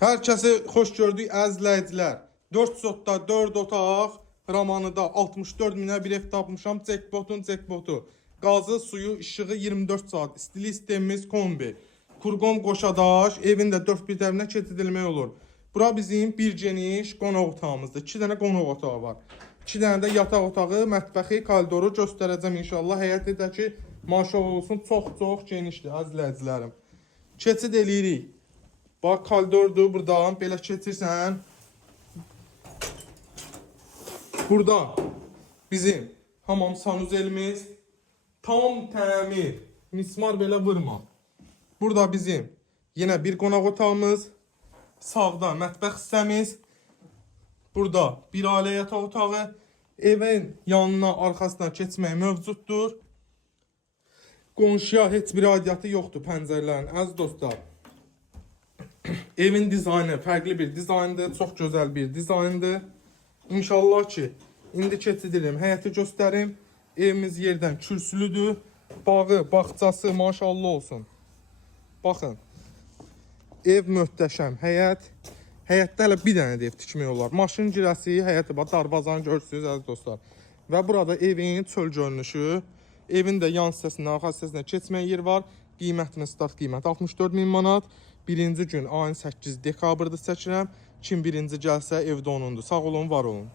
Hər kəsi xoş gördük əzizləyicilər. 4 sotda 4 otaq, Ramanıda 64 minə bir ev tapmışam. Cekbotu. Qazı, suyu, işığı 24 saat. İstilik sistemimiz kombi. Kurqon qoşadaş, evin də 4 bir tərəfinə keçidilmək olur. Bura bizim bir geniş qonaq otağımızdır. 2 dənə qonaq otağı var. 2 dənə də yataq otağı, mətbəxi, koridoru göstərəcəm inşallah. Həyətdəki maşallah olsun çox genişdir əzizləyicilərim. Keçid eləyirik. Bax, koridordur buradan, belə keçirsən. Burada bizim hamam sanuzelimiz, tam təmir, mismar belə vurma. Burada bizim yenə bir qonaq otağımız, sağda mətbəx hissəmiz, burada bir ailə yataq otağı, evin yanına, arxasına keçmək mövcuddur. Qonşuya heç bir aidiyyatı yoxdur pəncərələrin, əziz dostlar. Evin dizaynı fərqli bir dizayndır, çox gözəl bir dizayndır. İnşallah ki, indi keçidilim, həyəti göstərim. Evimiz yerdən kürsülüdür. Bağı, bağçası maşallah olsun. Baxın, ev möhtəşəm, həyət. Həyətdə hələ bir dənə də ev tikmək olar. Maşın girəsi, həyəti, darvazanı görürsünüz əziz dostlar. Və burada evin çöl görünüşü. Evin də yan hissəsindən, arxa hissəsinə keçmək yer var. Qiymətinin start qiyməti 64 min manat. Birinci gün ayın 8 dekabrda çəkirəm. Kim birinci gəlsə evdə onundur. Sağ olun, var olun.